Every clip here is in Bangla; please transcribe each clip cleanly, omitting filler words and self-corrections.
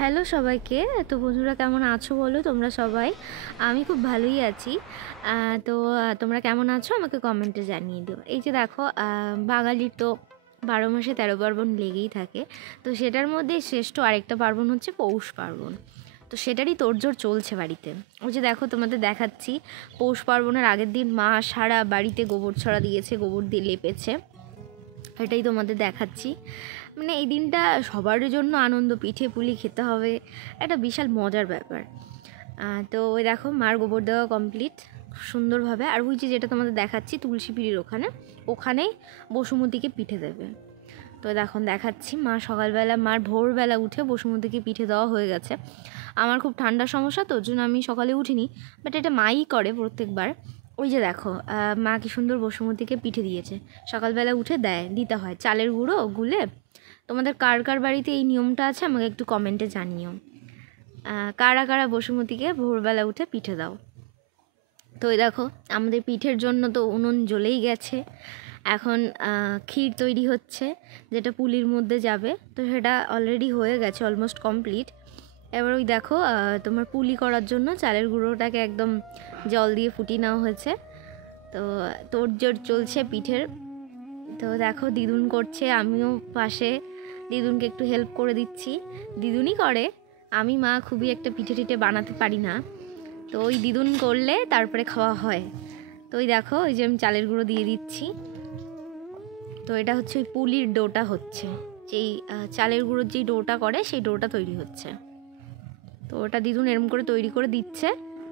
হ্যালো সবাইকে। তো বন্ধুরা কেমন আছো বলো তোমরা সবাই? আমি খুব ভালোই আছি। তোমরা কেমন আছো আমাকে কমেন্টে জানিয়ে দিও। এই যে দেখো, বাঙালির তো ১২ মাসে ১৩ পার্বণ লেগেই থাকে। তো সেটার মধ্যে শ্রেষ্ঠ আরেকটা পার্বণ হচ্ছে পৌষ পার্বণ। তো সেটারই তোড়জোড় চলছে বাড়িতে। ওই যে দেখো তোমাদের দেখাচ্ছি, পৌষ পার্বণের আগের দিন মা সারা বাড়িতে গোবর ছড়া দিয়েছে, গোবর দিয়ে লেপেছে। এটাই তোমাদের দেখাচ্ছি। মানে এই দিনটা সবার জন্য আনন্দ, পিঠে পুলি খেতে হবে, একটা বিশাল মজার ব্যাপার। তো ওই দেখো মার গোবর দেওয়া কমপ্লিট সুন্দরভাবে। আর ওই যেটা তোমাদের দেখাচ্ছি তুলসী পিঁড়ির ওখানেই বসুমতীকে পিঠে দেবে। তো এখন দেখাচ্ছি মা সকালবেলা, মার ভোরবেলা উঠে বসুমতীকে পিঠে দেওয়া হয়ে গেছে। আমার খুব ঠান্ডার সমস্যা, তো ওর জন্য আমি সকালে উঠিনি, বাট এটা মাই করে প্রত্যেকবার। ওই যে দেখো মা কি সুন্দর বসুমতীকে পিঠে দিয়েছে, সকালবেলা উঠে দিতে হয় চালের গুঁড়ো গুলে। তোমাদের কার কার বাড়িতে এই নিয়মটা আছে আমাকে একটু কমেন্টে জানিও। কারা কারা বসুমতীকে ভোরবেলা উঠে পিঠে দাও। তো ওই দেখো আমাদের পিঠের জন্য তো উনুন জ্বলেই গেছে। এখন ক্ষীর তৈরি হচ্ছে, যেটা পুলির মধ্যে যাবে। তো সেটা অলরেডি হয়ে গেছে, অলমোস্ট কমপ্লিট। এবার ওই দেখো তোমার পুলি করার জন্য চালের গুঁড়োটাকে একদম জল দিয়ে ফুটিয়ে নেওয়া হয়েছে। তো তোড়জোড় চলছে পিঠের। তো দেখো দিদুন করছে, আমিও পাশে দিদুনকে একটু হেল্প করে দিচ্ছি। দিদুনই করে, আমি মা খুবই একটা পিঠে টিঠে বানাতে পারি না। তো ওই দিদুন করলে তারপরে খাওয়া হয়। তো ওই দেখো ওই যে আমি চালের গুঁড়ো দিয়ে দিচ্ছি। তো এটা হচ্ছে ওই পুলির ডোটা হচ্ছে, যেই চালের গুঁড়োর যেই ডোটা করে সেই ডোটা তৈরি হচ্ছে। তো ওটা দিদুন এরম করে তৈরি করে দিচ্ছে,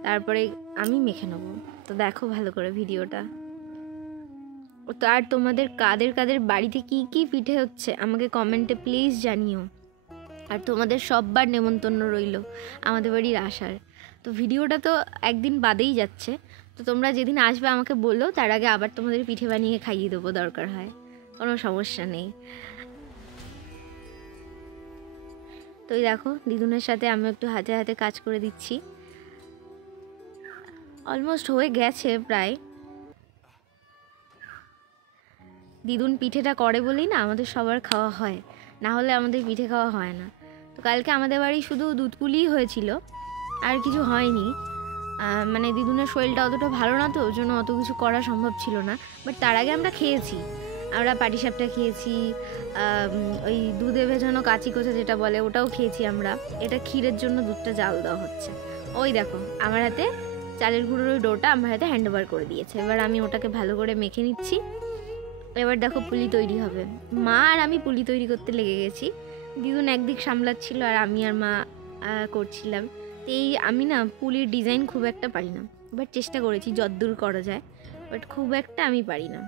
তারপরে আমি মেখে নেবো। তো দেখো ভালো করে ভিডিওটা। তো আর তোমাদের কাদের কাদের বাড়িতে কি কি পিঠে হচ্ছে আমাকে কমেন্টে প্লিজ জানিও। আর তোমাদের সববার নেমন্তন্ন রইল আমাদের বাড়ির আসার। তো ভিডিওটা তো একদিন বাদেই যাচ্ছে, তো তোমরা যেদিন আসবে আমাকে বললো, তার আগে আবার তোমাদের পিঠে বানিয়ে খাইয়ে দেবো, দরকার হয়, কোনো সমস্যা নেই। তো এই দেখো দিদুনের সাথে আমি একটু হাতে হাতে কাজ করে দিচ্ছি। অলমোস্ট হয়ে গেছে প্রায়। দিদুন পিঠেটা করে বলেই না আমাদের সবার খাওয়া হয়, না হলে আমাদের পিঠে খাওয়া হয় না। তো কালকে আমাদের বাড়ি শুধু দুধ পুলিই হয়েছিল, আর কিছু হয়নি। মানে দিদুনের শরীরটা অতটা ভালো না, তো ওর জন্য অত কিছু করা সম্ভব ছিল না। বাট তার আগে আমরা খেয়েছি, আমরা পাটিসাপটা খেয়েছি, ওই দুধে ভেজানো কাঁচি কোচা যেটা বলে ওটাও খেয়েছি আমরা। এটা ক্ষীরের জন্য দুধটা জাল দেওয়া হচ্ছে। ওই দেখো আমার হাতে চালের গুঁড়োর ওই ডোটা আমার হাতে হ্যান্ড ওভার করে দিয়েছে। এবার আমি ওটাকে ভালো করে মেখে নিচ্ছি। এবার দেখো পুলি তৈরি হবে। মা আর আমি পুলি তৈরি করতে লেগে গেছি। দিদুন একদিক সামলাচ্ছিল আর আমি আর মা করছিলাম। এই আমি না পুলির ডিজাইন খুব একটা পারি না, বাট চেষ্টা করেছি যতদূর করা যায়, বাট খুব একটা আমি পারি না।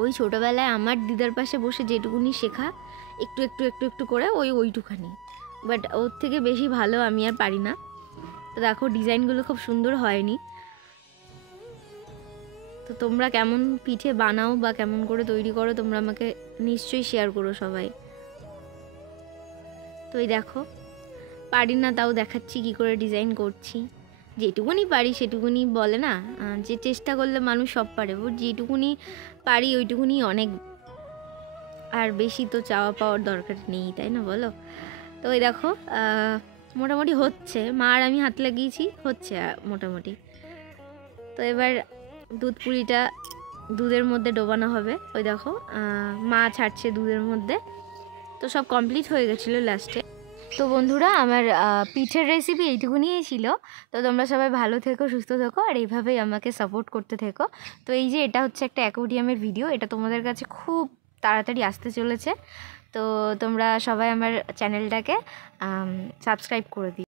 ওই ছোটোবেলায় আমার দিদার পাশে বসে যেটুকুনি শেখা, একটু একটু একটু একটু করে ওইটুখানি, বাট ওর থেকে বেশি ভালো আমি আর পারি না। তো দেখো ডিজাইনগুলো খুব সুন্দর হয়নি। তো তোমরা কেমন পিঠে বানাও বা কেমন করে তৈরি করো তোমরা আমাকে নিশ্চয়ই শেয়ার করো সবাই। তো এই দেখো পারি না তাও দেখাচ্ছি কি করে ডিজাইন করছি। যেটুকুনি পারি সেটুকুনি, বলে না যে চেষ্টা করলে মানুষ সব পারে, যেটুকুনি পারি ওইটুকুনি অনেক। আর বেশি তো চাওয়া পাওয়ার দরকার নেই, তাই না বলো? তো এই দেখো মোটামুটি হচ্ছে, মা আর আমি হাত লাগিয়েছি, হচ্ছে মোটামুটি। তো এবার দুধ পুলিটা দুধের মধ্যে ডোবানো হবে। ওই দেখো মা ছাড়ছে দুধের মধ্যে। তো সব কমপ্লিট হয়ে গেছিলো লাস্টে। তো বন্ধুরা আমার পিঠের রেসিপি এইটুকুনিই ছিল। তো তোমরা সবাই ভালো থেকো, সুস্থ থেকো, আর এইভাবেই আমাকে সাপোর্ট করতে থেকো। তো এই যে এটা হচ্ছে একটা অ্যাকোয়ারিয়ামের ভিডিও, এটা তোমাদের কাছে খুব তাড়াতাড়ি আসতে চলেছে। তো তোমরা সবাই আমার চ্যানেলটাকে সাবস্ক্রাইব করে দিও।